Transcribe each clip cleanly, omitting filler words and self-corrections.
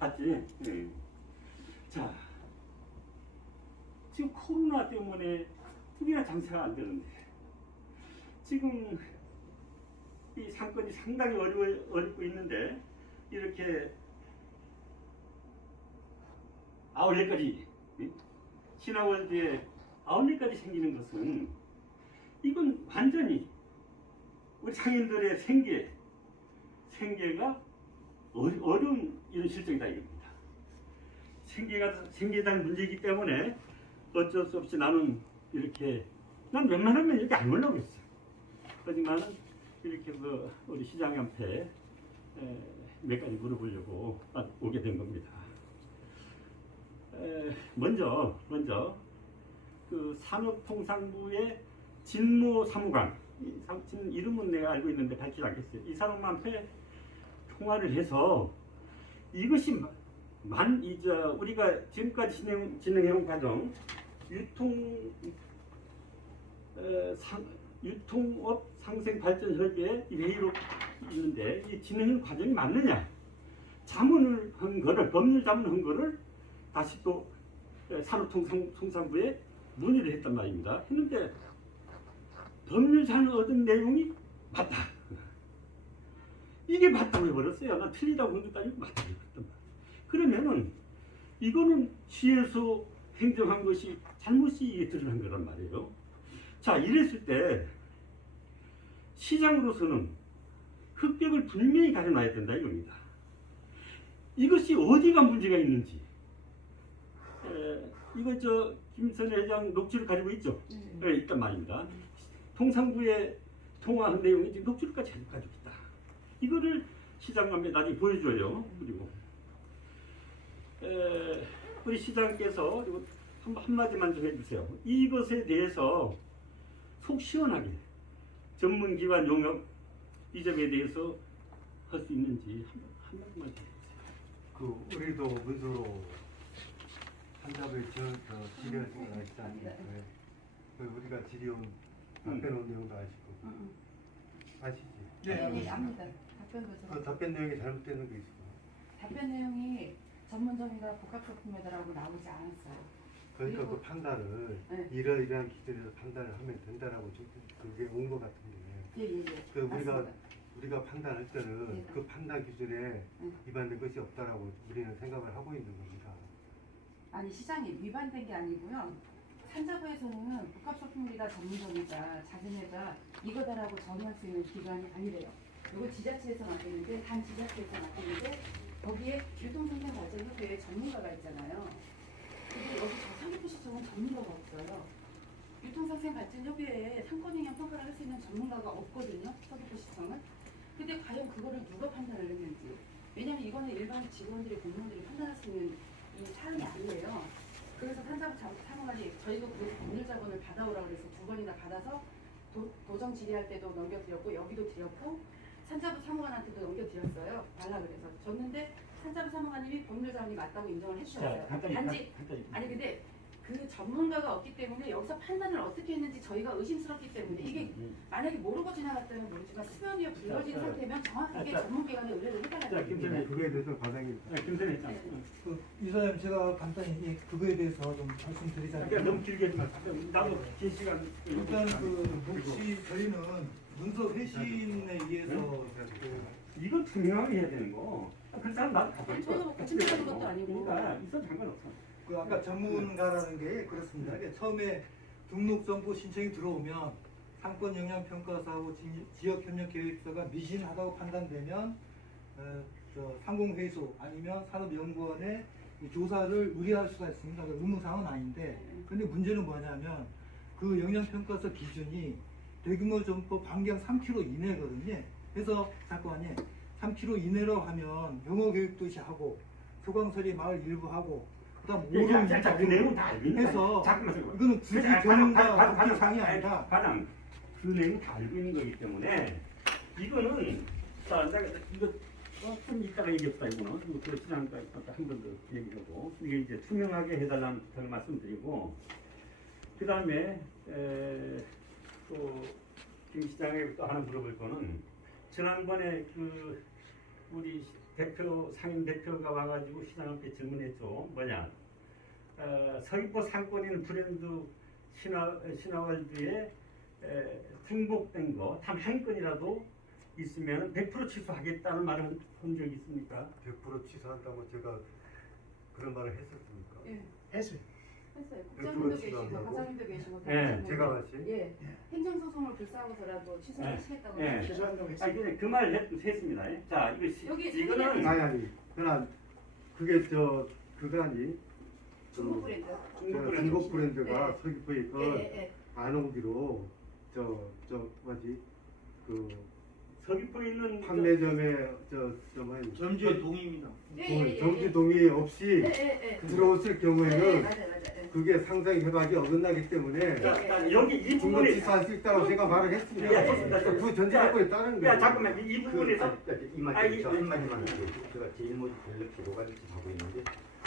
봤지? 네. 자, 지금 코로나 때문에 우리가 장사가 안 되는데 지금 이 상권이 상당히 어렵고 있는데 이렇게 아울렛까지 신화월드에 아울렛까지 생기는 것은 이건 완전히 우리 상인들의 생계가 어려운 이런 실정이다 이겁니다. 생계가 문제이기 때문에 어쩔 수 없이 나는 이렇게 난 웬만하면 이렇게 안 올라오겠어. 하지만은 이렇게 우리 시장한테 몇 가지 물어보려고 오게 된 겁니다. 먼저 그 산업통상부의 진모 사무관 이름은 내가 알고 있는데 밝히지 않겠어요. 이 사람한테 통화를 해서 이것이 우리가 지금까지 진행해온 과정 유통업 상생발전 협의회 회의로 있는데 이 진행 과정이 맞느냐? 자문을 한 거를 법률 자문한 거를 다시 또 산업통상부에 문의를 했단 말입니다. 했는데 법률 자문 얻은 내용이 맞다. 이게 맞다고 해버렸어요. 나 틀리다고 한 것도 아니고 맞다고 해버렸단 말이에요. 그러면은 이거는 시에서 행정한 것이 잘못이 드러난 거란 말이에요. 자, 이랬을 때 시장으로서는 흑백을 분명히 가려놔야 된다 이겁니다. 이것이 어디가 문제가 있는지 이거 김선 회장 녹취를 가지고 있죠? 네, 있단 말입니다. 통상부에 통화한 내용이 지금 녹취까지 가지고 있다. 이거를 시장님께 나중에 보여줘요. 그리고 우리 시장께서 한마디만 좀 해주세요. 이것에 대해서 속 시원하게 전문기관 용역 이 점에 대해서 할 수 있는지 한마디만 해주세요. 우리도 문서로 환자부에 질의할 생각 아시지 않습니까? 우리가 질의온 답변 온 내용도 아시고 아시지? 네, 압니다. 답변도 답변 내용이 잘못되는 게 있어. 답변 내용이 전문점이나 복합소품매다라고 나오지 않았어요. 그러니까 그 판단을 네. 이러이러한 기준에서 판단을 하면 된다라고 그게 온 것 같은데. 예. 그 맞습니다. 우리가 판단할 때는 네. 그 판단 기준에 위반된 것이 없다라고 우리는 생각을 하고 있는 겁니다. 아니 시장이 위반된 게 아니고요. 산자부에서는 복합소품이다 전문점이다 자진해다 이거다라고 정의할 수 있는 기관이 아니래요. 이거 지자체에서 맡기는데 단 지자체에서 맡기는데 거기에 유통생산발전협회에 전문가가 있잖아요. 근데 여기 저 상급부시청은 전문가가 없어요. 유통생산발전협회에 상권영향 평가를 할 수 있는 전문가가 없거든요. 서귀포시청은. 근데 과연 그거를 누가 판단을 했는지. 왜냐면 이거는 일반 직원들이 공무원들이 판단할 수 있는 이 사안이 아니에요. 그래서 산자부 사무관이 저희도 그 법률 자본을 받아오라고 그래서 2번이나 받아서 도정 질의할 때도 넘겨드렸고 여기도 드렸고 산자부 사무관한테도 넘겨드렸어요. 달라 그래서 줬는데 산자부 사무관님이 법률 자본이 맞다고 인정을 해주셨어요. 단지 아니 근데 그 전문가가 없기 때문에 여기서 판단을 어떻게 했는지 저희가 의심스럽기 때문에 이게 만약에 모르고 지나갔다면 모르지만 수면 위에 불거진 상태면 정확하게 전문기관에 의뢰를 해달라는 김선혜 그거에 대해서 과장님. 김선혜 회장. 이사님 제가 간단히 그거에 대해서 좀 말씀드리자면 그러니까 너무 길게 하지 마세요. 나도 긴 시간. 일단 혹시 저희는 문서 회신에 의해서 이건 투명하게 해야 되는 거. 그 사람 나도 가만히 있어. 저희가 뭐 거짓말하는 것도 아니고. 그러니까 있어도 상관없어. 아까 전문가라는 게 그렇습니다. 이게 처음에 등록정보 신청이 들어오면 상권영향평가사하고 지역협력계획서가 미신하다고 판단되면 상공회의소 아니면 산업연구원에 조사를 의뢰할 수가 있습니다. 의무사항은 아닌데 근데 문제는 뭐냐면 그 영향평가서 기준이 대규모 점포 반경 3km 이내거든요. 그래서 잠깐만요. 3km 이내로 하면 영어교육도시 하고 소강서리 마을 일부 하고 그다음 그 내용 다 알고 있는 해서 잠깐만. 이거는 굳이 전문가 법규상이 아니라 과장 그 내용 다 알고 있는 거기 때문에 이거는 자 내가 이거 좀 이따가 얘기했다 이거는 그 시장과 한 번 더 얘기하고 이게 이제 투명하게 해달라는 부탁을 말씀드리고 그 다음에 또 김 시장에 또 하나 물어볼 거는 지난번에 그 우리 대표 상임 대표가 와가지고 시장 앞에 질문했죠. 뭐냐? 서귀포 상권인 브랜드 신화월드에 등록된 거 단 한 건이라도 있으면 100% 취소하겠다는 말을 한 적이 있습니까? 100% 취소한다고 제가 그런 말을 했었습니까? 예, 했어요. 했어요. 100% 국장님도 계시고 취소한다고? 과장님도 계시고 예, 대표님도 제가 말씀? 예, 행정소송을 불사하고서라도 취소하시겠다고 예. 하셨죠. 최소한다고 했어요. 아니 근데 그 말을 했습니다. 자 여기 이거는 아니 그러나 그게 그거 아니 중국 브랜드. 중국 브랜드가 네. 서귀포에 예, 있건 예, 안 오기로 뭐지 그 서귀포에 있는 판매점에 뭐지 점주의 동의입니다. 예. 예, 예, 예. 정지 동의 없이 예, 예, 예. 들어왔을 예, 경우에는 맞아요. 예. 그게 상당히 협약이 어긋나기 때문에 자, 여기 이 중국 부분에 취소할 수 있다고 제가 말을 했습니다. 예, 좋습니다. 그 전제하고 있다는 거예요. 야 잠깐만 이 부분에서 이만 아, 이- 저 한마디만 할게요. 제가 제일 먼저 전력 기도가 하고 있는데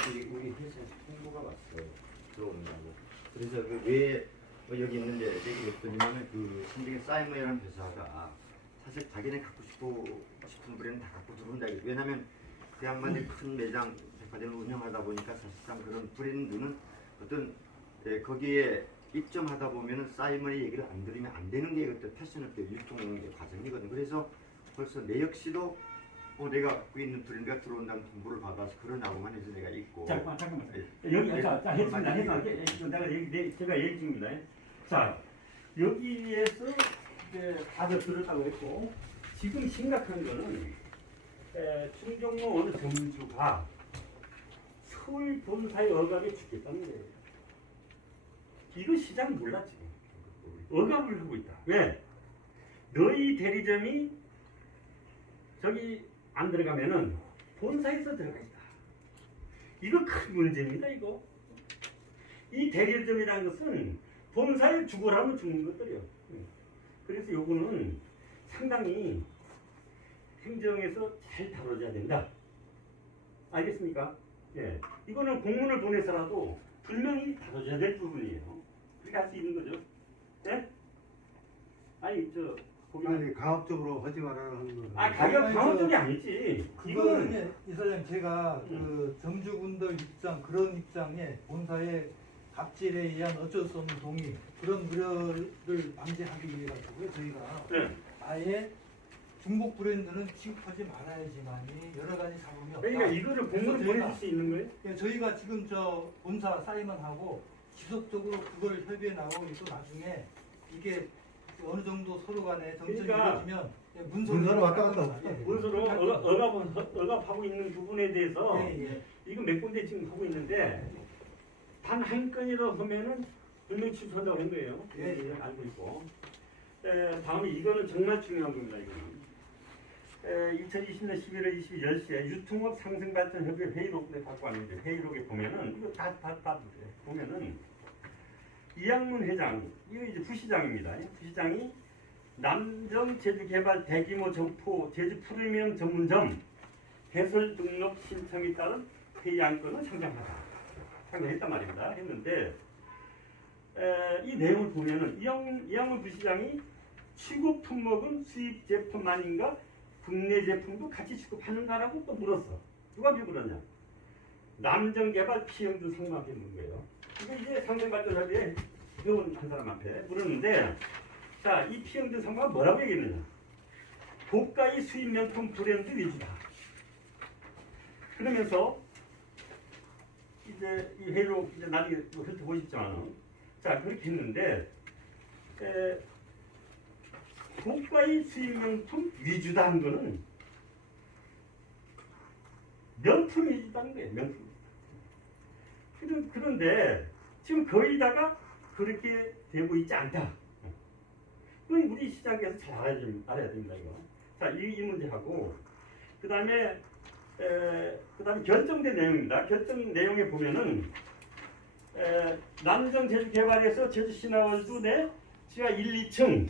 우리 회사에서 홍보가 왔어요. 들어온다고. 그래서 왜 여기 있는데 얘기 했더니만은 그 신중에 사이먼이라는 회사가 사실 자기네 갖고 싶은 브랜드 다 갖고 들어온다. 왜냐하면 그 양반이 큰 매장 백화점을 운영하다 보니까 사실상 그런 브랜드는 어떤 거기에 입점하다 보면은 사이먼의 얘기를 안 들으면 안 되는 게 그때 패션업계 유통의 과정이거든. 그래서 벌써 내 역시도 내가 갖고 있는 브랜드가 들어온다는 정보를 받아서 그러나고만 해서 내가 있고. 잠깐만 예. 여기 자 했습니다. 제가 얘기 중입니다. 자 여기에서 이제 다들 들었다고 했고 지금 심각한 거는 충정로 어느 점주가 서울 본사의 억압에 죽겠다는 거예요. 이거 시장 몰랐지. 억압을 하고 있다. 왜? 너희 대리점이 저기 안 들어가면은 본사에서 들어가 있다. 이거 큰 문제입니다. 이거. 이 대리점이라는 것은 본사에 죽으라면 죽는 것들이요. 그래서 요거는 상당히 행정에서 잘 다뤄져야 된다. 알겠습니까? 예. 이거는 공문을 보내서라도 분명히 다뤄져야 될 부분이에요. 그렇게 할 수 있는 거죠. 예? 아니 거기 강압적으로 하지 말아라 하는 거는. 가격 강압적이 아니지. 이거는 그거는 이사장 제가 그 점주분들 입장 그런 입장에 본사의 갑질에 의한 어쩔 수 없는 동의 그런 우려를 방지하기 위해 가지고요 저희가 네. 아예 중국 브랜드는 취급하지 말아야지만이 여러 가지 사범이 없다. 그러니까 이거를 공문을 그래서 보내줄 수 있는 거예요? 예, 저희가 지금 본사 사이먼하고 지속적으로 그걸 협의해 나가고 있고 나중에 이게 어느 정도 서로 간에 정점이 그러니까 이루어지면 문서로 왔다 갔다 예, 예. 문서로 억압하고 있는 부분에 대해서 예, 예. 이거 몇 군데 지금 하고 있는데 단 한 건이라도 하면은 분명히 취소한다고 한 거예요. 예, 예. 알고 있고. 다음에 이거는 정말 중요한 겁니다. 이거는. 2020년 11월 22일 10시에 유통업 상승발전협의 회의록을 갖고 왔는데 회의록에 보면은 이거 다 보면은 이양문 회장, 이거 이제 부시장입니다. 부시장이 남정 제주개발 대규모 점포 제주 프리미엄 전문점 개설 등록 신청에 따른 회의 안건을 상정했단 말입니다. 했는데 이 내용을 보면은 이양문 부시장이 취급 품목은 수입 제품만인가 국내 제품도 같이 취급하는가라고 또 물었어. 누가 물었냐? 남정개발 PM도 상무한테 묻는 거예요. 이거 이제 상생발전협의회 회원 한 사람한테 물었는데, 자, 이 PM도 상무가 뭐라고 얘기했느냐? 고가의 수입 명품 브랜드 위주다. 그러면서 이제 이 회의로 이제 나중에 훑어보시지만, 자 그렇게 했는데, 고가의 수입명품 위주다 한 거는 명품 위주다는 거예요. 명품. 그런데 지금 거의다가 그렇게 되고 있지 않다. 그건 우리 시장에서 잘 알아야 됩니다. 이거. 자, 이 문제하고 그 다음에 결정된 내용입니다. 결정 내용에 보면은 남정 제주개발에서 제주신화월드 내 지하 1, 2층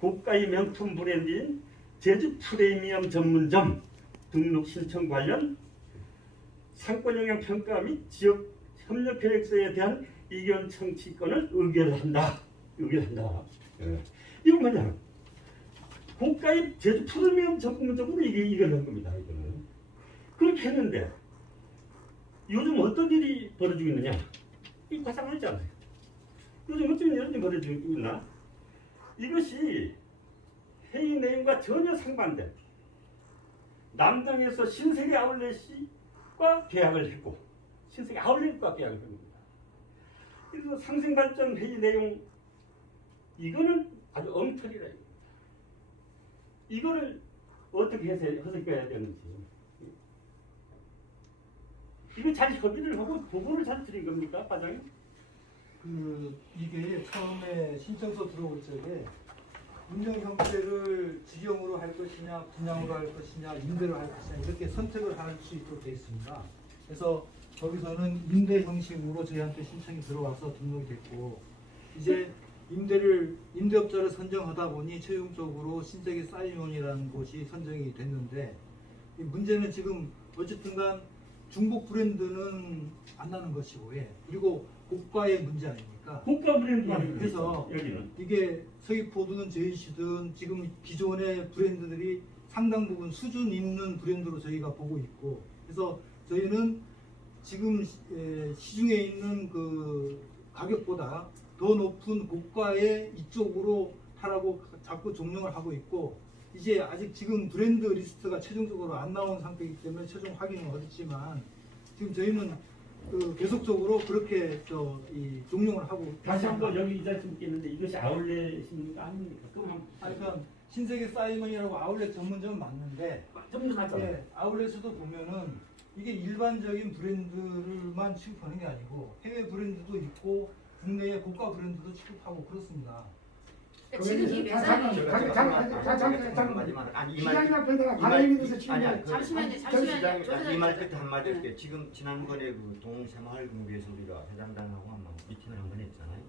고가의 명품 브랜드인 제주 프리미엄 전문점 등록 신청 관련 상권 영향 평가 및 지역 협력 계획서에 대한 의견 청취권을 의결한다. 이건 뭐냐? 고가의 제주 프리미엄 전문점으로 의결한 겁니다. 이거는. 그렇게 했는데 요즘 어떤 일이 벌어지고 있느냐? 이 과장하잖아요. 요즘 어떤 일이 벌어지고 있나? 이것이 회의 내용과 전혀 상반된 남당에서 신세계 아울렛과 계약을 했고 신세계 아울렛과 계약을 한 겁니다. 그래서 상생발전 회의 내용 이거는 아주 엉터리라 이겁니다. 이거를 어떻게 해석해야 되는지 이거 잘 협의를 하고 보고를 잘 드린 겁니까, 과장님? 이게 처음에 신청서 들어올 적에 운영 형태를 직영으로 할 것이냐, 분양으로 할 것이냐, 임대로 할 것이냐 이렇게 선택을 할 수 있도록 되어 있습니다. 그래서 거기서는 임대 형식으로 저희한테 신청이 들어와서 등록이 됐고 이제 임대업자를 선정하다 보니 최종적으로 신세계 사이먼이라는 곳이 선정이 됐는데 이 문제는 지금 어쨌든간 중복 브랜드는 안 나는 것이고 그리고 고가의 문제 아닙니까? 고가 브랜드 그래서 여기는 이게 서귀포든 제이시든 지금 기존의 브랜드들이 상당 부분 수준 있는 브랜드로 저희가 보고 있고 그래서 저희는 지금 시중에 있는 그 가격보다 더 높은 고가의 이쪽으로 하라고 자꾸 종용을 하고 있고 이제 아직 지금 브랜드 리스트가 최종적으로 안 나온 상태이기 때문에 최종 확인은 어렵지만 지금 저희는 계속적으로 그렇게 종용을 하고 다시 한번 여기 이 자리에 있는데 이것이 아울렛입니까 아닙니까? 그럼 그러니까 신세계 사이먼이라고 아울렛 전문점은 맞는데 전문하잖아요. 아울렛에도 보면은 이게 일반적인 브랜드를만 취급하는 게 아니고 해외 브랜드도 있고 국내의 고가 브랜드도 취급하고 그렇습니다. 지금 이 매장이 마지막 아니 이 시장님 말 앞에 내가 과장님에 대해서 지금 아니야 잠시만요. 이말 끝에 한마디 할게요. 지금 지난번에 그 동새마을금고에서 우리가 회장단하고 한번 미팅을 한번 했잖아요.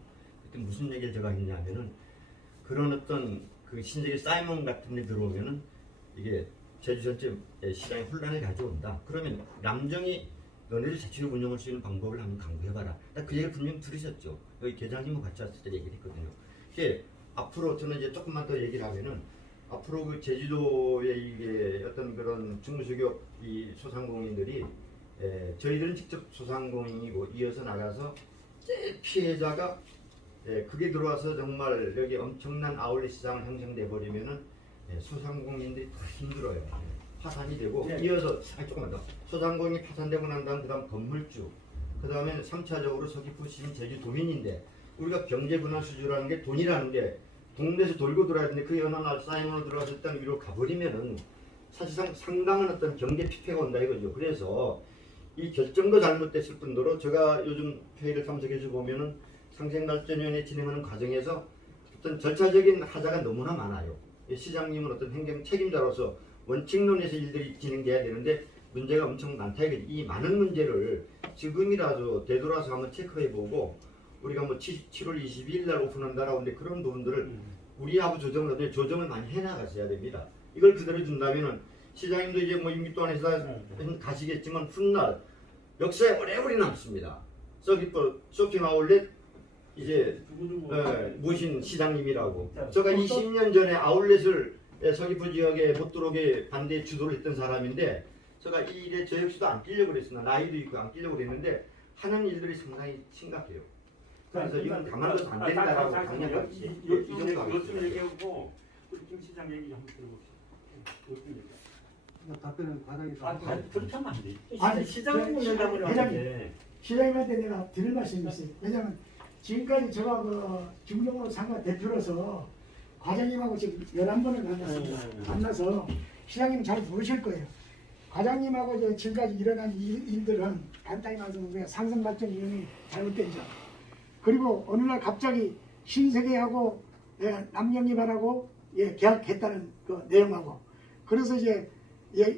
그때 무슨 얘기를 제가 했냐면은 그런 어떤 그 신세계 사이먼 같은 데 들어오면은 이게 제주 전체 시장에 혼란을 가져온다. 그러면 남정이 너네들 자체로 운영할 수 있는 방법을 한번 강구해봐라. 딱 그 얘기를 분명히 들으셨죠. 여기 계장님하고 같이 왔을 때 얘기를 했거든요. 이게 앞으로 저는 이제 조금만 더 얘기를 하면은 앞으로 그 제주도의 이게 어떤 그런 중소기업 이 소상공인들이 저희들은 직접 소상공인이고 이어서 나가서 제일 피해자가 그게 들어와서 정말 여기 엄청난 아울렛 시장을 형성돼 버리면은 소상공인들이 다 힘들어요. 파산이 되고 이어서 조금만 더 소상공인이 파산되고 난 다음 그다음 건물주 그다음에 3차적으로 서귀포 시민 제주도민인데 우리가 경제분할 수주라는 게 돈이라는 게 동네에서 돌고 돌아야 되는데 그 어느 날 사이먼으로 들어가서 일단 위로 가버리면은 사실상 상당한 어떤 경제 피해가 온다 이거죠. 그래서 이 결정도 잘못됐을 뿐더러 제가 요즘 회의를 참석해서 보면은 상생발전위원회 진행하는 과정에서 어떤 절차적인 하자가 너무나 많아요. 시장님은 어떤 행정 책임자로서 원칙론에서 일들이 진행돼야 되는데 문제가 엄청 많다 이거지. 이 많은 문제를 지금이라도 되돌아서 한번 체크해보고 우리가 뭐 7월 22일 날 오픈한다라고 하는데 그런 부분들을 우리하고 조정을 많이 해나가셔야 됩니다. 이걸 그대로 준다면은 시장님도 이제 뭐 임기 동안에서 가시겠지만 훗날 역사에 오래오래 남습니다. 서귀포 쇼핑 아울렛 이제 모신 시장님이라고 제가 20년 전에 아울렛을 서귀포 지역에 못 들어오게 반대 주도를 했던 사람인데 제가 이 일에 저 역시도 안 끼려고 그랬으나 나이도 있고 안 끼려고 그랬는데 하는 일들이 상당히 심각해요. 그래서 이건 가만둬서 안 된다라고 강력하게 이 정도 요즘 얘기하고 우리 김 시장 얘기 좀 한번 들어봅시다. 답변은 과장이 그렇게 하면 안 돼. 아니, 시장님 얘기하면 회장님. 시장님한테 내가 드릴 말씀이 있어요. 왜냐하면 지금까지 제가 그 중경으로 상가 대표로서 과장님하고 지금 11번을 만났습니다. 만나서 시장님 잘 모르실 거예요. 과장님하고 지금까지 일어난 일들은 간단히 말하면 우리가 상생발전위원회 잘못된 점. 그리고 어느 날 갑자기 신세계하고 남영리반하고 계약했다는 그 내용하고 그래서 이제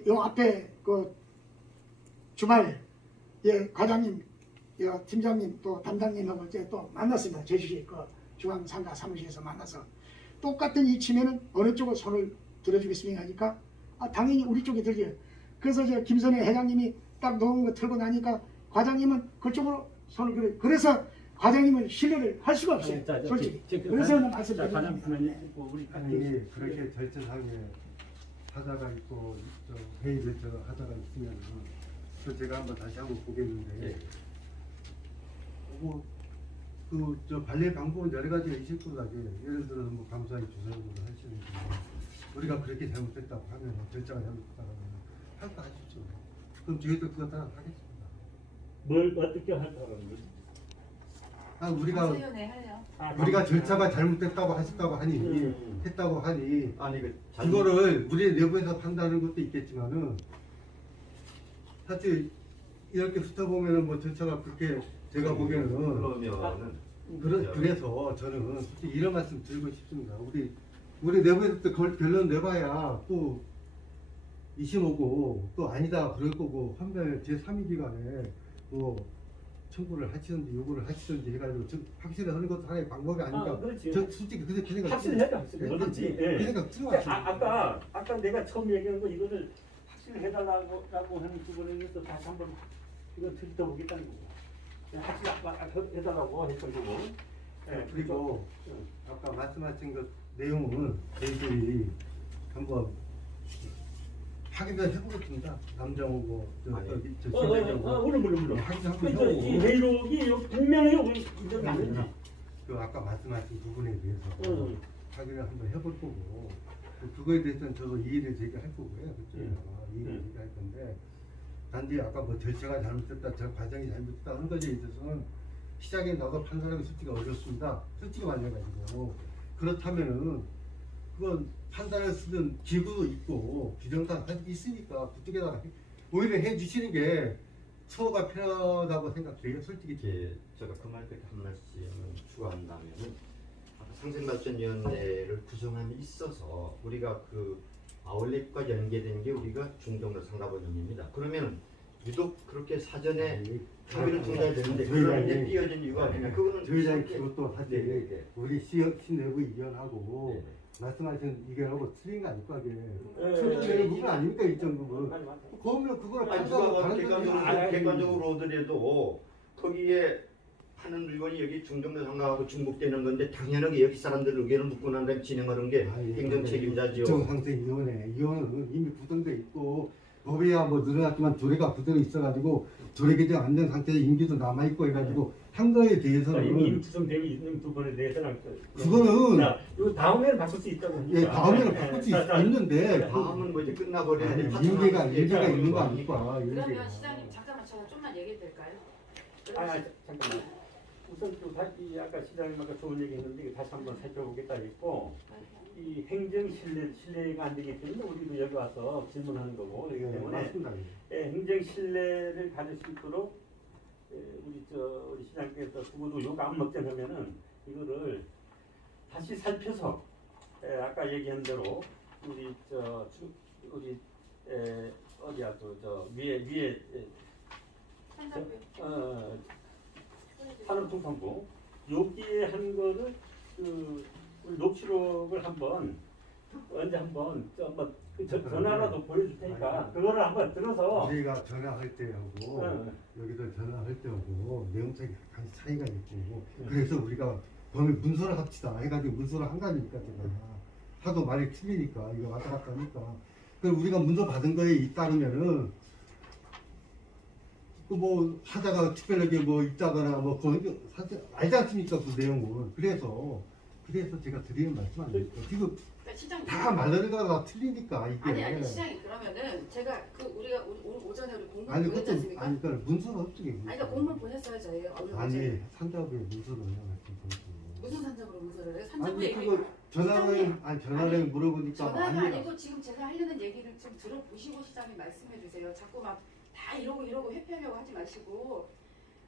요 앞에 그 주말 과장님, 팀장님 또 담당님하고 이제 또 만났습니다. 제주시 그 중앙상가 사무실에서 만나서 똑같은 이치면은 어느 쪽으로 손을 들어주겠습니까 하니까 당연히 우리 쪽에 들죠. 그래서 이제 김선혜 회장님이 딱 놓은 거 틀고 나니까 과장님은 그쪽으로 손을 들어. 그래서 과장님은 신뢰를 할 수가 없어요. 솔직히. 그래서 말씀드립니다. 아니 그렇게 절차상에 하다가 있고 저 회의를 저 하다가 있으면은 그 제가 다시 한번 보겠는데 예. 뭐그저 관리 방법은 여러 가지가 있을 거라고 예를 들어서 뭐 감사히 조사를 하시는 분 우리가 그렇게 잘못했다고 하면 절차가 잘못했다고 하면 할 거 하시죠. 그럼 저희도 그거 다 하겠습니다. 뭘 어떻게 할까라는 거지? 우리가 감사위원회 할래요. 우리가 절차가 잘못됐다고 하셨다고 하니 했다고 하니 아니 그거를 우리 내부에서 판단하는 것도 있겠지만은 사실 이렇게 훑어보면은 뭐 절차가 그렇게 제가 보기에는 그러면은 그래서 저는 솔직히 이런 말씀 드리고 싶습니다. 우리 내부에서 또 결론 내봐야 또 이심 오고 또 아니다 그럴 거고 한번 제3위 기관에 뭐 청구를 하시든지 요구를 하시든지 해가지고 확실히 하는 것도 하나의 방법이 아닌가. 그렇지. 저 솔직히 그 생각 확실해야 확실해. 그렇지. 예. 그 생각 들어. 아까 내가 처음 얘기한 거 이거를 확실히 해달라고 하는 부분에서 다시 한번 이거 들여다보겠다는 거고. 확실히 해달라고 했던 거고. 예, 그리고 아까 말씀하신 그 내용은 저희들이 한번 확인을 해보겠습니다. 남정호고 물론. 확인 한번 이 해보고 회의록이 분명히 인정이 안 되지. 그 아까 말씀하신 부분에 대해서 확인을 한번 해볼 거고 그거에 대해서는 저도 이의를 제기할 거고요. 그쪽에다가 이의를 제기할 건데 단지 아까 뭐 절차가 잘못됐다, 저 과정이 잘못됐다 하는 것에 있어서는 시장에 나도 판단하기 솔직히 어렵습니다. 솔직히 말해가지고 그렇다면은 그건 판단을 쓰는 기구도 있고 규정상 있으니까 그쪽에다가 오히려 해주시는 게 서로가 편하다고 생각해요. 솔직히 제가 그 말에 한 말씀 추가한다면은 상생발전위원회를 구성함에 있어서 우리가 그 아울렛과 연계된 게 우리가 중정로 상가본위원회입니다. 그러면 유독 그렇게 사전에 협의를 통해야 되는데 그런데 띄어진 이유가 아니냐? 그거는 저희랑 그것도 사실 네. 우리 시 내부 의견하고 말씀하신 의견하고 틀린 거 아닐까 이게 네. 틀린 부분 아닙니까 이 정도면 그러면 그걸 아니 누가 객관적으로 오더라도 거기에 하는 물건이 여기 중정로 상가하고 중복되는 건데 당연하게 여기 사람들 의견을 묻고 난 다음에 진행하는 게 행정 책임자지요. 정상생위원회는 이미 구성돼 있고 법이야 뭐 늘어났지만 조례가 그대로 있어가지고 조례 개정 안된 상태에 임기도 남아 있고 해가지고 한 거에 대해서는 이미 구성되어 있는 부분에 대해서는 그거는 이거 다음에는 바꿀 수 있다고 하니까. 예 다음에는 바꿀 수 있는데 다음은 뭐 이제 끝나버려야 돼. 일개가 있는 거 아닐까? 그러면 시장님 잠깐만 저는 좀만 얘기해도 될까요? 잠깐만. 우선 또 다시 아까 시장님 아까 좋은 얘기했는데 다시 한번 살펴보겠다 했고 이 행정 신뢰가 안 되기 때문에 우리도 여기 와서 질문하는 거고 그렇기 때문에 맞습니다. 행정 신뢰를 가질 수 있도록 우리 시장님께서 두고도 욕 안 먹자면은 이거를 다시 살펴서 아까 얘기한 대로 우리 어디야 위에 산업통상부 여기에 한 거를 우리 녹취록을 언제 한번 전화라도 보여줄 테니까 그거를 한번 들어서 우리가 전화할 때하고 여기서 전화할 때하고 내용상이 약간 차이가 있고 그래서 우리가 범위 문서를 합치다 해가지고 문서를 한 거니까 제가 하도 말이 틀리니까 이거 왔다 갔다 하니까 그럼 우리가 문서 받은 거에 잇따르면은 뭐 하다가 특별하게 뭐 있다거나 뭐 그거 사실 알지 않습니까 그 내용을 그래서 제가 드리는 말씀 아닙니까 지금 시장님 다 말하는 다 틀리니까 이게 아니 시장님 그러면은 제가 우리가 오전에 우리 공문 아니 보냈지 그것도 않습니까? 아니 그러니까 문서는 어떻게 아니 그러니까 공문 보냈어요 저희 아니 산자부에 문서는 무슨 산적으로 문서를 해요? 아니 산적으로 그거 전화를 물어보니까 전화가 아니고 지금 제가 하려는 얘기를 좀 들어보시고 시장님 말씀해 주세요. 자꾸 막 다 이러고 회피하려고 하지 마시고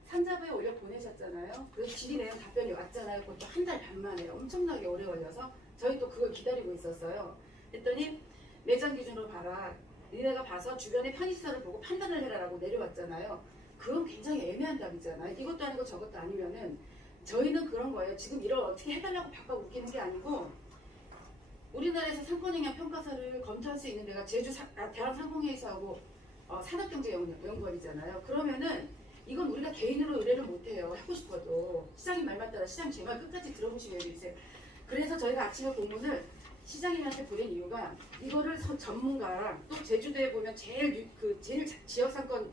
산자부에 올려 보내셨잖아요. 그래서 질의내용 답변이 왔잖아요. 그것도 한 달 반 만에 엄청나게 오래 걸려서 저희 또 그걸 기다리고 있었어요. 그랬더니 매장 기준으로 봐라. 니네가 봐서 주변의 편의시설을 보고 판단을 해라라고 내려왔잖아요. 그건 굉장히 애매한 답이잖아요. 이것도 아니고 저것도 아니면은 저희는 그런 거예요. 지금 이걸 어떻게 해달라고 바꿔 웃기는 게 아니고 우리나라에서 상권영향 평가사를 검토할 수 있는 데가 대한상공회의소하고 산업경제연구원이잖아요. 그러면은 이건 우리가 개인으로 의뢰를 못해요. 하고 싶어도 시장님 말만 따라 시장 제 말 끝까지 들어보시고 얘기해 주세요. 그래서 저희가 아침에 공문을 시장님한테 보낸 이유가 이거를 전문가랑 또 제주도에 보면 제일 지역 상권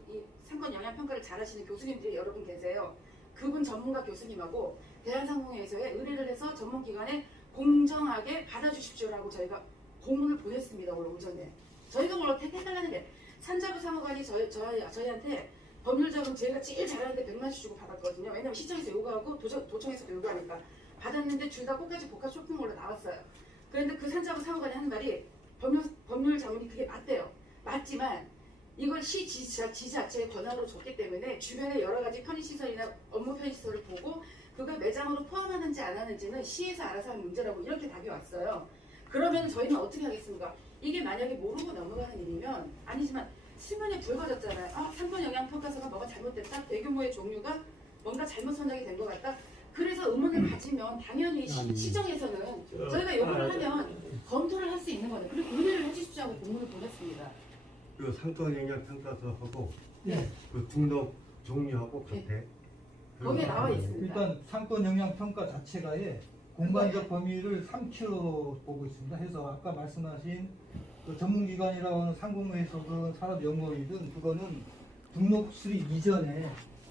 영향 평가를 잘하시는 교수님들이 여러 분 계세요. 그분 전문가 교수님하고 대한상공회에서의 의뢰를 해서 전문기관에 공정하게 받아주십시오라고 저희가 공문을 보냈습니다. 오늘 오전에. 저희가 뭘 어떻게 해달라는 게 산자부 사무관이 저희한테 법률적으로 제가 제일 잘하는데 100만씩 주고 받았거든요. 왜냐면 시청에서 요구하고 도청에서도 요구하니까 받았는데 둘 다 끝까지 복합 쇼핑몰로 나왔어요. 그런데 그 산자부 사무관이 하는 말이 법률 자문이 그게 맞대요. 맞지만 이걸 시 지자체의 권한으로 줬기 때문에 주변의 여러 가지 편의시설이나 업무 편의시설을 보고 그걸 매장으로 포함하는지 안 하는지는 시에서 알아서 하는 문제라고 이렇게 답이 왔어요. 그러면 저희는 어떻게 하겠습니까? 이게 만약에 모르고 넘어가는 일이면 아니지만 수면에 불거졌잖아요. 상권 영향 평가서가 뭐가 잘못됐다. 대규모의 종류가 뭔가 잘못 선정이 된 것 같다. 그래서 의문을 가지면 당연히 시정에서는 저희가 요구를 하면 검토를 할 수 있는 거예요. 그리고 의뢰를 해주시자고 공문을 보냈습니다. 그 상권 영향 평가서하고 네. 그 등록 종류하고 같아. 거기에 나와 있습니다. 일단 상권 영향 평가 자체가에 공간적 범위를 3km 보고 있습니다. 해서 아까 말씀하신 그 전문기관이라고 하는 상공회에서든 산업연구원이든 그거는 등록 수립 이전에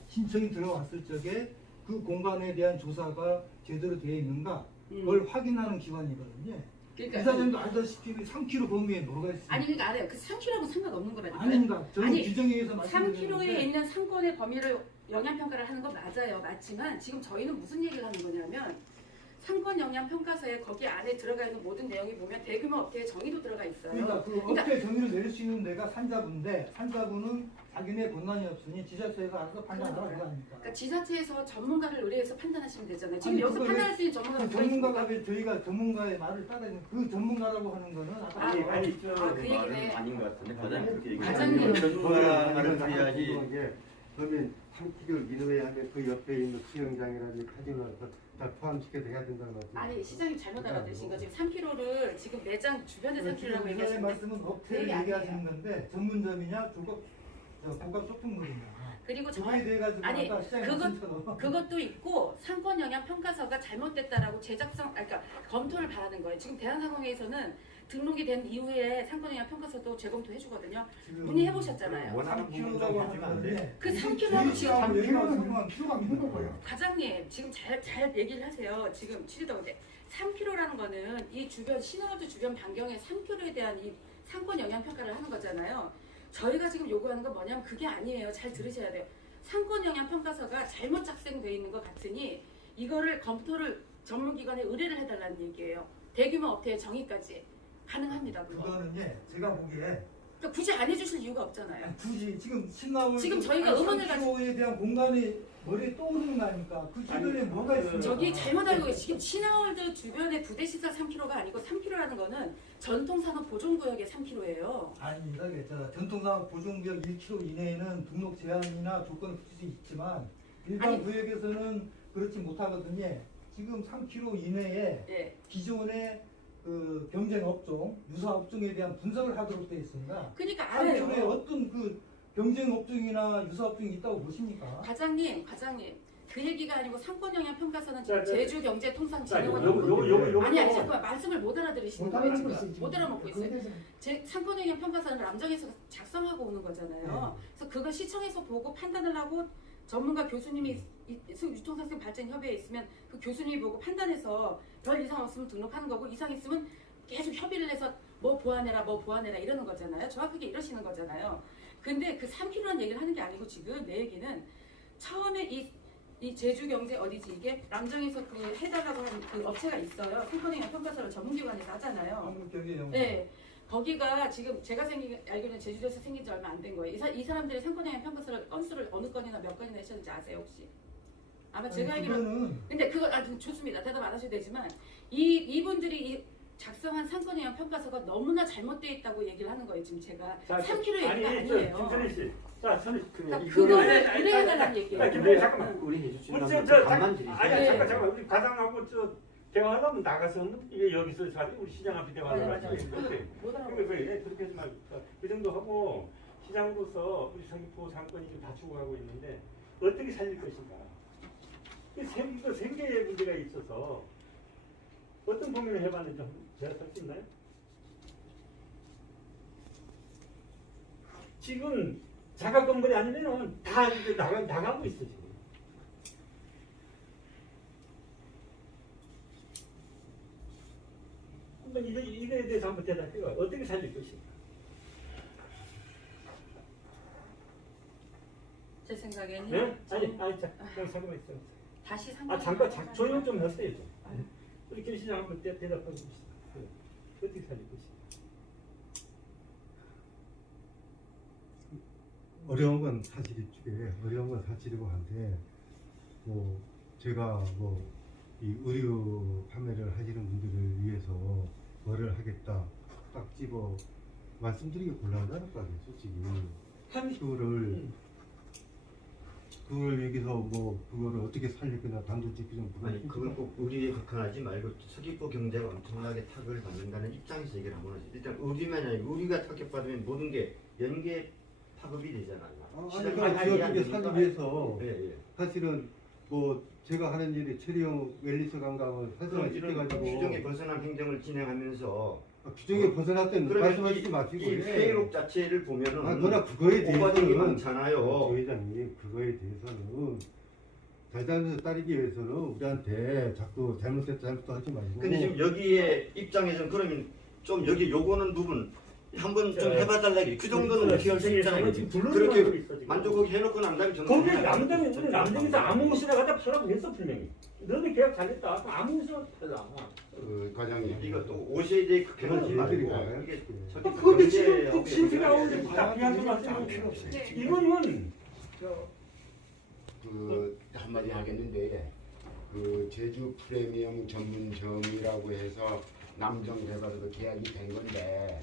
신청이 들어왔을 적에 그 공간에 대한 조사가 제대로 되어 있는가 그걸 확인하는 기관이거든요. 그러니까 이사장님도 알다시피 3km 범위에 뭐가 있습니까? 아니 그러니까 알아요. 그 3km하고 상관없는 거라니까요. 아닙니다. 저는 아니, 규정에 의해서 3km에 말씀드리는데 있는 상권의 범위를 영향 평가를 하는 건 맞아요. 맞지만 지금 저희는 무슨 얘기를 하는 거냐면 상권 영향 평가서에 거기 안에 들어가 있는 모든 내용이 보면 대규모 업계의 정의도 들어가 있어요. 그러니까 그 업계 정의를 내릴 수 있는 데가 산자부인데 산자부는 자기네 권한이 없으니 지자체에서 알아서 판단하라 그거 아닙니까? 그러니까 지자체에서 전문가를 의뢰해서 판단하시면 되잖아요. 지금 아니, 여기서 그거 판단할 수 있는 전문가가 그 누가 있습니까? 전문가가 저희가 전문가의 말을 따라야 되는 그 전문가라고 하는 거는 아까 아니 그 저 얘기네. 아닌 것 같은데 과장님 그렇게 얘기하면 과장님. 전문가 말을 드려야지. 그러면 3km 이내에 하면 그 옆에 있는 수영장이라든지 카지노 다 포함시켜서 해야 된다는 거지. 아니 시장님 잘못 알아들으신 거 지금 3km를 지금 매장 주변에 3km라고 지금 이사의 얘기하시는데 말씀은 업체를 그게 얘기하시는 건데 전문점이냐 고급 쇼핑몰이냐 그리고 그거에 대해 가지고 아니, 아까 시장님 말씀처럼 그것도 있고 상권 영향 평가서가 잘못됐다라고 그러니까 검토를 바라는 거예요. 지금 대한상공회에서는 등록이 된 이후에 상권 영향 평가서도 재검토해 주거든요. 지금 문의해 보셨잖아요. 원하는 부분 좀 3km라고 해주면 안 돼? 하는데 그 3km하고 지금 3km는 필요가 있는 거고요. 과장님 지금 잘 얘기를 하세요. 지금 취재도인데 3km라는 거는 이 주변 신호월드 주변 반경의 3km에 대한 이 상권 영향 평가를 하는 거잖아요. 저희가 지금 요구하는 건 뭐냐면 그게 아니에요. 잘 들으셔야 돼요. 상권 영향 평가서가 잘못 작성되어 있는 것 같으니 이거를 검토를 전문기관에 의뢰를 해달라는 얘기예요. 대규모 업체의 정의까지 가능합니다. 그거. 그거는 제가 보기에 그러니까 굳이 안 해주실 이유가 없잖아요. 굳이 지금 신나올 지금 저희가 의문을 3km에 대한 공간이 머리에 떠오르는 거 아닙니까? 그 주변에 아니, 뭐가 있습니까? 저기 잘못 알고 계세요. 지금 신화월드 주변의 부대시설 3km가 아니고 3km라는 거는 전통산업 보존구역의 3km예요. 아닙니다. 전통산업 보존구역 1km 이내에는 등록 제한이나 조건을 붙일 수 있지만 일반 아니. 구역에서는 그렇지 못하거든요. 지금 3km 이내에 예. 기존의 그 경쟁 업종, 유사 업종에 대한 분석을 하도록 되어 있습니다. 그러니까 3km에 알아요. 어떤 그 경쟁 업종이나 유사 업종이 있다고 보십니까? 과장님, 그 얘기가 아니고 상권 영향 평가서는 자, 지금 자, 제주경제통상진흥원이거든요. 아니 요거 잠깐만 말씀을 못 알아들으시는 못 거예요 알아듣고 지금. 있어요. 못 알아먹고 있어요. 그래서 제 상권 영향 평가서는 남정에서 작성하고 오는 거잖아요. 그래서 그걸 시청에서 보고 판단을 하고 전문가 교수님이 유통상생 발전 협의회에 있으면 그 교수님이 보고 판단해서 별 이상 없으면 등록하는 거고 이상 있으면 계속 협의를 해서 뭐 보완해라 이러는 거잖아요. 정확하게 이러시는 거잖아요. 근데 그 3km라는 얘기를 하는 게 아니고 지금 내 얘기는 처음에 이 제주경제 어디지 이게 남정에서 그 해달라고 하는 그 업체가 있어요. 상권영향 평가서를 전문기관에서 하잖아요. 한국경제연구원. 네. 거기가 지금 제가 알기로는 제주도에서 생긴 지 얼마 안 된 거예요. 이 사람들이 상권영향 평가서를 건수를 어느 건이나 몇 건이나 했었는지 아세요 혹시? 아마 제가 알기로는 그거는 근데 그거 좋습니다. 대답 안 하셔도 되지만 이분들이 작성한 상권영향 평가서가 너무나 잘못되어 있다고 얘기를 하는 거예요. 지금 제가 3km 얘기가 아니에요. 김선희 씨, 자 저는 그러니까 그거를 의뢰해달라는 얘기예요. 김선희 잠깐만. 우리 우리 해주신다면 저 답만 드리세요. 아니 네. 잠깐 우리 과장하고 저 대화하려면 나가서는 이게 여기서 가지고 우리 시장 앞에 대화를 맞아. 하지. 그렇게 못 알아보고. 그렇게 하지 말고 그 정도 하고 시장으로서 우리 성북포 상권이 좀 다투고 가고 있는데 어떻게 살릴 것인가. 이거 생계에 문제가 있어서 어떤 범위로 해봤는지 한번 제가 할 수 있나요? 지금 자가 건물이 아니면은 다 이제 나가고 있어 지금. 한번 이거에 대해서 한번 대답해요. 어떻게 살릴 것인가? 제 생각에는 네? 아니, 자, 그냥 잠깐만 있어. 다시 잠깐 조용 좀 하세요 좀. 우리 김 시장 한번 대답해 봅시다. 어떻게 살릴 것인가? 어려운 건 사실이지. 어려운 건 사실이고 한데 뭐 제가 뭐 이 의류 판매를 하시는 분들을 위해서 뭐를 하겠다 딱 집어 말씀드리기 곤란하다는 거 아니에요, 솔직히. 그걸 여기서 뭐 그거를 어떻게 살리거나 단도직입 아니 그건 꼭 의류에 국한하지 말고 서귀포 경제가 엄청나게 타격을 받는다는 입장에서 얘기를 한번 하죠. 일단 의류만 아니고 의류가 타격받으면 모든 게 연계 파급이 되잖아요. 아니 그러니까 지역에 살기 위해서 예. 사실은 뭐 제가 하는 일이 체리형 웰리스 관광을 활성화 시켜가지고 규정에 벗어난 행정을 진행하면서 규정에 벗어났던 그러면 말씀하시지 마시고 이 회의록 자체를 보면은 그러나 그거에 오바적이 대해서는 많잖아요. 회장님 그거에 대해서는 잘잘못을 따르기 위해서는 우리한테 자꾸 잘못했다 하지 말고. 근데 지금 여기에 입장에서는 그러면 좀 여기 요거는 부분 한번 좀 해봐달라. 그 정도는 어떻게 할 수 있잖아요. 그렇게 만족하게 해놓고 난 다음에 거기 남정에서 아무 곳이나 갖다 팔라고 했어 분명히. 너네 계약 잘했다. 그럼 아무 곳이나 팔라. 과장님 이거 또 옷에 대해 극혐하지 말고 이게 그런데 지금 그 진술이 나오는데 딱 비한도 맞으면 필요 없어요. 이거는 그 한마디 하겠는데 그 제주 프리미엄 전문점이라고 해서 남정개발에도 계약이 된 건데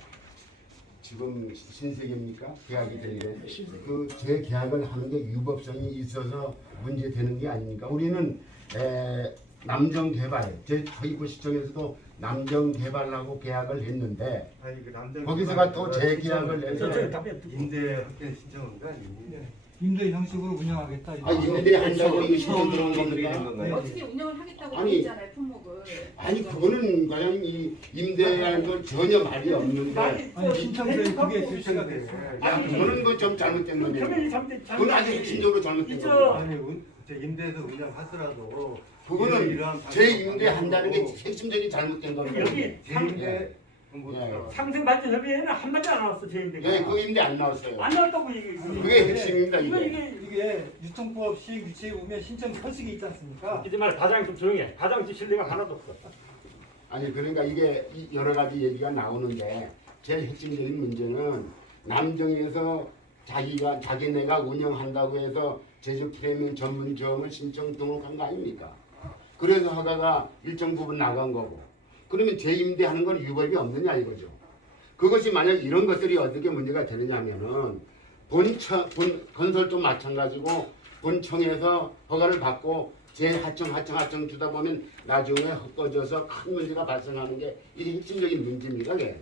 지금 신세계입니까? 계약이 되게 그 재계약을 하는 게 유법성이 있어서 문제되는 게 아닙니까? 우리는 남정개발 제 서귀포 시청에서도 남정개발하고 계약을 했는데 아니 그 남자 거기서가 또 재계약을 해서 임대 학교 신청한 거 아니에요? 임대 형식으로 운영하겠다. 아 임대 한다고 이거 신청 들어온 겁니까? 어떻게 운영을 하겠다고 아니, 했잖아요 품목을. 아니 그거는 과장님 이 임대라는 건 전혀 말이 없는데 아니 신청서에 그게 실체가 됐어요. 야 그거는 그 좀 잘못된 거네요. 그건 아주 핵심적으로 잘못된 이저- 거예요. 아니 임대에서 운영하더라도 그거는 이러한 재임대한다는 게 방법으로 핵심적인 잘못된 겁니다. 여기 재임대 상생 발전 협의회는 한마디 안 나왔어 제인대가. 예, 그 임대 안 나왔어요. 안 나왔다고 얘기. 그게 핵심입니다 이게. 이게 유통법 시행 규칙에 보면 신청 서식이 있지 않습니까? 이제 말 과장 좀 조용해. 과장 지 신뢰가 하나도 없어. 아니 그러니까 이게 여러 가지 얘기가 나오는데 제일 핵심적인 문제는 남정에서 자기네가 운영한다고 해서 제주 프리미엄 전문점을 신청 등록한 거 아닙니까? 그래서 허가가 일정 부분 나간 거고. 그러면 재임대하는 건 유법이 없느냐 이거죠. 그것이 만약 이런 것들이 어떻게 문제가 되느냐면은 건설도 마찬가지고 본청에서 허가를 받고 하청 주다 보면 나중에 헛거져서 큰 문제가 발생하는 게 이게 핵심적인 문제입니다. 이게.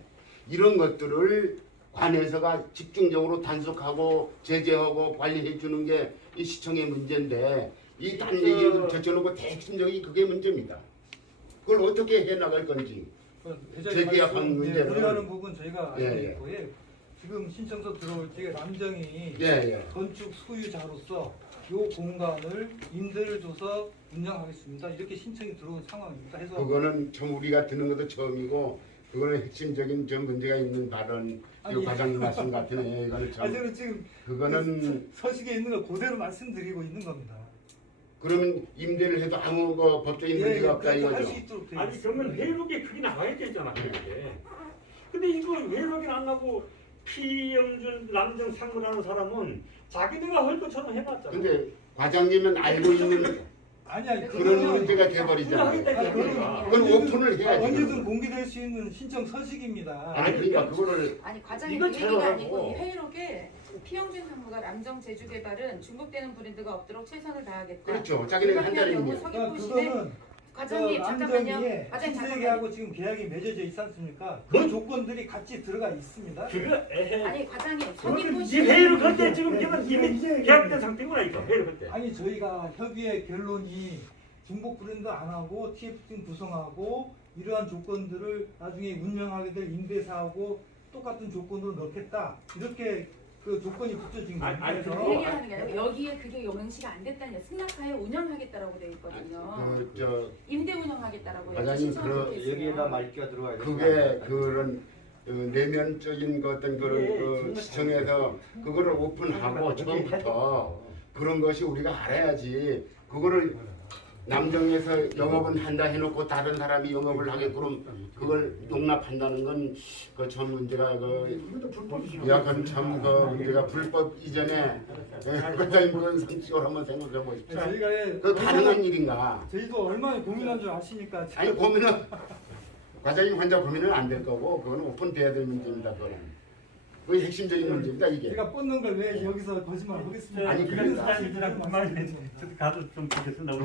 이런 것들을 관에서가 집중적으로 단속하고 제재하고 관리해 주는 게 이 시청의 문제인데 이 딴 얘기를 제쳐놓고 핵심적인 그게 문제입니다. 그걸 어떻게 해나갈 건지. 재계약한 문제를. 우려하는 부분 저희가 알고 예, 예. 있고 지금 신청서 들어올 때 남정이 예. 건축 소유자로서 이 공간을 임대를 줘서 운영하겠습니다. 이렇게 신청이 들어온 상황입니다. 해서 그거는 좀 우리가 듣는 것도 처음이고 그거는 핵심적인 좀 문제가 있는 발언. 이 과장님 말씀 같으네. 이거는 참. 저는 지금 그거는 서식에 있는 걸 그대로 말씀드리고 있는 겁니다. 그러면 임대를 해도 아무 법적인 문제가 없다 그렇게 할수 이거죠. 있도록 되어 아니 있습니다. 그러면 회록에 크게 나와야 되잖아 그게. 근데 이거 회록이 안 나고 피영준 남정 상무라는 사람은 자기네가 할 것처럼 해봤잖아. 근데 과장님은 알고 있는 아니야 그런 문제가 돼버리잖아요. 그건 오픈을 해야지. 언제든 그건. 공개될 수 있는 신청 서식입니다. 아니 그러니까 그거를 아니 과장님 이건 그 얘기가 잘하고. 아니고 이 회의록에 피영준 상무가 남정 제주개발은 중복되는 브랜드가 없도록 최선을 다하겠다. 그렇죠. 자기네가 한 자리인 경우 게. 서귀포시내 그거는 과장님 잠깐만요. 남정이에 과장님 잠깐만요. 신세계하고 지금 계약이 맺어져 있지 않습니까? 그 조건들이 같이 들어가 있습니다. 그거 에헤. 아니 과장님 이 서귀포시 회의록 할때 지금 네, 이건 이미 이제 계약된 상태구나 이거 회의록 할 때. 아니 저희가 협의의 결론이 중복 브랜드 안 하고 TF팀 구성하고 이러한 조건들을 나중에 운영하게 될 임대사하고 똑같은 조건으로 넣겠다. 이렇게 그 조건이 붙여진 거예요. 아니, 그 그래서 얘기를 하는 게 아니고 여기에 그게 명시가 안 됐다는 승낙하에 운영하겠다라고 되어 있거든요. 저 임대 운영하겠다라고 과장님, 여기에다 말기가 들어가야 돼. 그게 그런 내면적인 그 어떤 그런 예, 그 정말 시청에서 그거를 오픈하고 처음부터 그런 것이 우리가 알아야지. 그거를 남정에서 영업은 한다 해놓고 다른 사람이 영업을 하게끔 그걸 용납한다는 건 그 전 문제가 이것도 불법이죠. 그건 참 그 문제가 불법 이전에 과장님 그런 상식을 한번 생각해 보십시오. 저희가 그 가능한 일인가? 저희도 얼마나 고민한 줄 아시니까 아니 고민은 과장님 혼자 고민은 안 될 거고 그거는 오픈돼야 될 문제입니다. 그거는 그게 핵심적인 문제입니다 이게. 제가 뻗는 걸 왜 여기서 거짓말 하겠습니까? 아니, 기간 그러니까. 사장님이랑 그만 가서 좀 보겠습니다.